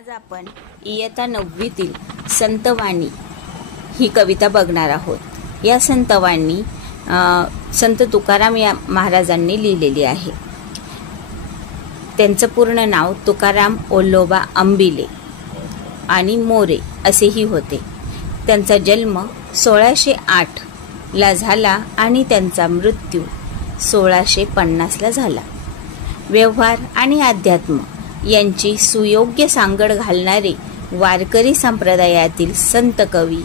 आज आपण इयत्ता 9वीतील संतवाणी ही कविता बघणार आहोत। या संतवाणी संत तुकाराम या महाराजांनी लिहिलेली आहे। त्यांचं पूर्ण नाव तुकाराम ओल्लोबा अंबिले आणि मोरे असेही होते। त्यांचा जन्म 1608 ला झाला आणि त्यांचा मृत्यू 1650 ला झाला। व्यवहार आणि अध्यात्म यांची सुयोग्य सांगड घालणारे वारकरी संप्रदायातील संत कवी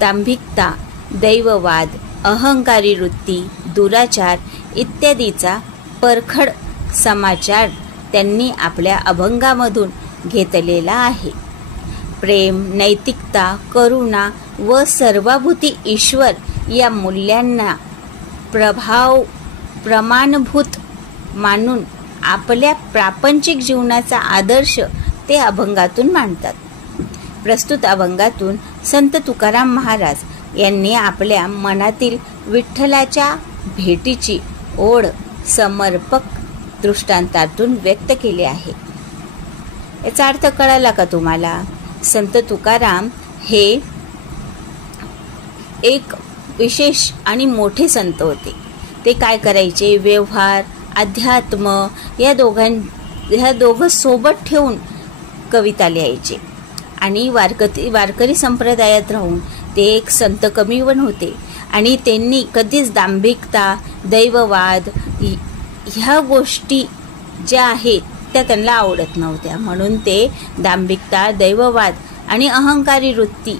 दांभिकता, दैववाद, अहंकारी वृत्ती, दुराचार इत्यादीचा परखड समाचार त्यांनी आपल्या अभंगामधून घेतलेला आहे। प्रेम, नैतिकता, करुणा व सर्वाभूती ईश्वर या मूल्यांना प्रमाणभूत मानून आपल्या प्रापंचिक जीवनाचा आदर्श ते अभंगातून मांडतात। प्रस्तुत अभंगातून संत तुकाराम महाराज यांनी आपल्या मनातील विठ्ठलाच्या भेटीची ओढ समर्पक दृष्टांतातून व्यक्त केली आहे। याचा अर्थ कळाला का तुम्हाला? संत तुकाराम हे एक विशेष आणि मोठे संत होते। ते काय करायचे? व्यवहार, अध्यात्म या दोघं सोबत ठेवून कविता लिहायचे आणि वारकरी संप्रदायात राहून ते एक संत कवी पण होते आणि त्यांनी कधीच दांभिकता, दैववाद ह्या गोष्टी ज्या आहेत त्या त्यांना आवडत नव्हत्या। म्हणून ते दांभिकता, दैववाद आणि अहंकारी वृत्ती,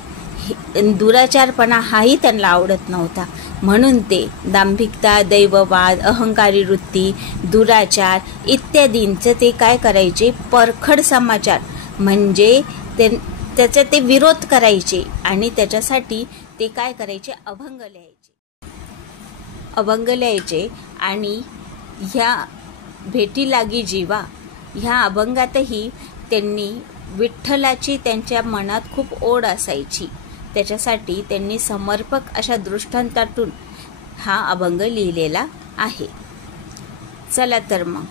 दुराचारपणा हाही त्यांना आवडत नव्हता। म्हणून ते दांभिकता, दैववाद, अहंकारी वृत्ती, दुराचार इत्यादींचे ते काय करायचे? परखड समाचार म्हणजे त्याचा ते विरोध करायचे आणि त्याच्यासाठी ते काय करायचे? अभंग लिहायचे आणि ह्या भेटी लागी जीवा ह्या अभंगातही त्यांनी विठ्ठलाची त्यांच्या मनात खूप ओढ असायची। त्याच्यासाठी त्यांनी समर्पक अशा दृष्टांतातून हा अभंग लिहिलेला आहे। चला तर मग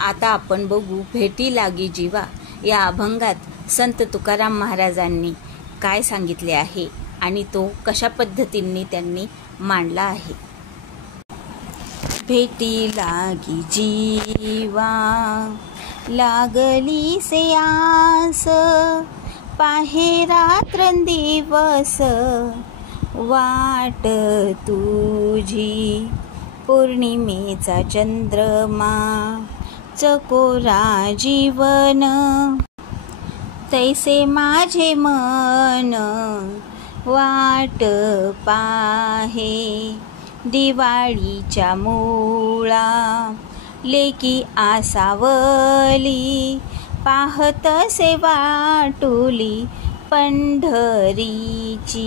आता आपण बघू भेटी लागी जीवा या अभंगात संत तुकाराम महाराजांनी काय सांगितले आहे आणि तो कशा पद्धतीने त्यांनी मांडला आहे। भेटी लागी जीवा लागली से आस, पाहे रात्रंदिवस वाट तुझी, पौर्णिमेचा चंद्रमा चकोरा जीवन, तैसे माझे मन वाट पाहे, दिवाळीच्या मुळा लेकी आसावली, पाहतसे वाटुली पंढरीची।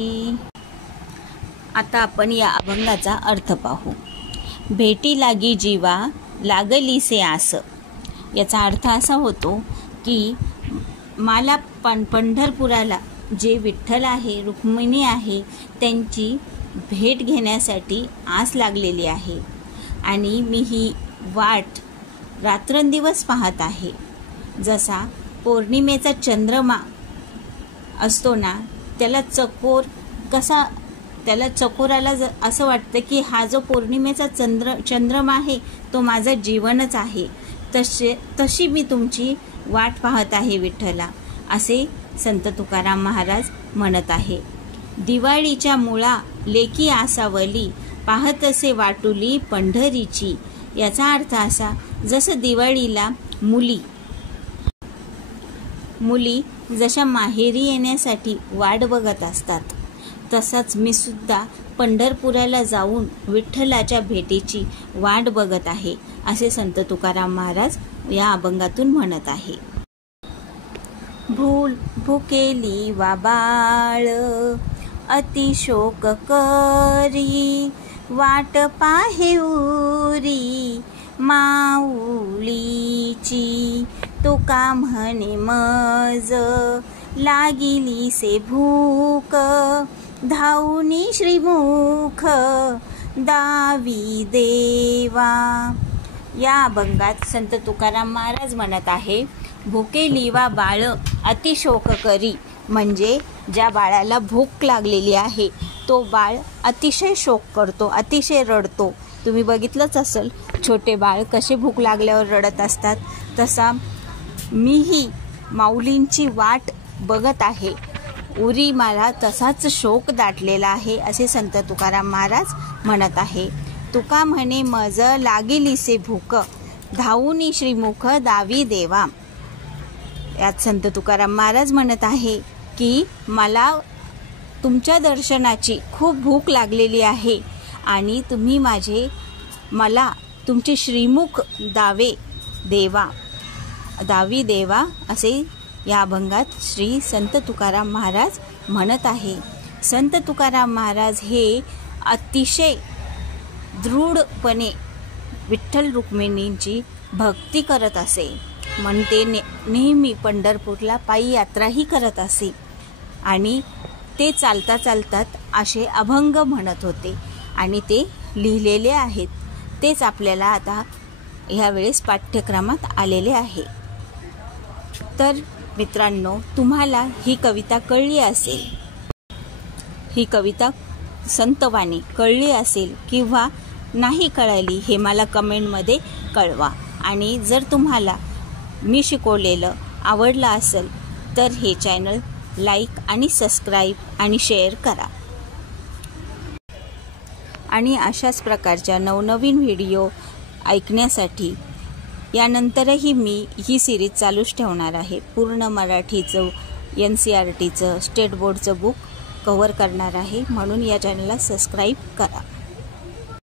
आता आपण या अभंगाचा अर्थ पाहू। भेटी लागी जीवा लागली से आस, याचा अर्थ असा होतो की मला पंढरपुराला जे विठ्ठल आहे, रुक्मिणी आहे, त्यांची भेट घेण्यासाठी आस लागलेली आहे आणि मी ही वाट रात्रंदिवस पाहत आहे। जसा पौर्णिमेचा चंद्रमा असतो ना, त्याला चकोराला असं वाटतं की हा जो पौर्णिमेचा चंद्रमा आहे तो माझं जीवनच आहे, तशी मी तुमची वाट पाहत आहे विठ्ठला, असे संत तुकाराम महाराज म्हणत आहे। दिवाळीच्या मुळा लेकी आसावली, पाहतसे वाटुली पंढरीची, याचा अर्थ असा, जसं दिवाळीला मुली जशा माहेरी येण्यासाठी वाट बघत असतात, तसंच मी सुद्धा पंढरपुराला जाऊन विठ्ठलाच्या भेटीची वाट बघत आहे, असे संत तुकाराम महाराज या अभंगातून म्हणत आहे। भुकेली वा बाळ अतिशोक करी, वाट पाहे उरी माऊलीची, तुका म्हणे मज लागिली से भूक, धावनी श्रीमुख दावी देवा। या अभंगात संत तुकाराम महाराज म्हणत आहे, भुकेली वा बाळ अतिशोक करी, म्हणजे ज्या बाळाला भूक लागलेली आहे तो बाळ अतिशय शोक करतो, अतिशय रडतो. तुम्ही बघितलंच असेल छोटे बाळ कसे भूक लागल्यावर रडत असतात. तसा मीही माऊलींची वाट बघत आहे, उरी मला तसाच शोक दाटलेला आहे, असे संत तुकाराम महाराज म्हणत आहे. तुका म्हणे मज लागिलीसे भूक, धावूनी श्रीमुख दावी देवा. यात संत तुकाराम महाराज म्हणत आहे की मला तुमच्या दर्शनाची खूप भूक लागलेली आहे आणि तुम्ही मला तुमचे श्रीमुख दावी देवा असे या अभंगात श्री संत तुकाराम महाराज म्हणत आहे. संत तुकाराम महाराज हे अतिशय दृढपणे विठ्ठल रुक्मिणींची भक्ती करत असे. म्हणते नेहमी पंढरपूरला पायी यात्राही करत असे आणि ते चालता चालतात असे अभंग म्हणत होते आणि ते लिहिलेले आहेत. तेच आपल्याला आता ह्यावेळेस पाठ्यक्रमात आलेले आहे. तर मित्रांनो, तुम्हाला ही कविता कळली असेल, ही कविता संतवाणी कळली असेल किंवा नाही कळली हे मला कमेंटमध्ये कळवा. आणि जर तुम्हाला मी शिकवलेलं आवडलं असेल तर हे चॅनल लाईक आणि सबस्क्राईब आणि शेअर करा. आणि अशाच प्रकारच्या नवनवीन व्हिडिओ ऐकण्यासाठी यानंतरही मी ही सिरीज चालूच ठेवणार आहे. पूर्ण मराठीचं NCERTचं स्टेट बोर्डचं बुक कव्हर करणार आहे, म्हणून या चॅनलला सबस्क्राईब करा.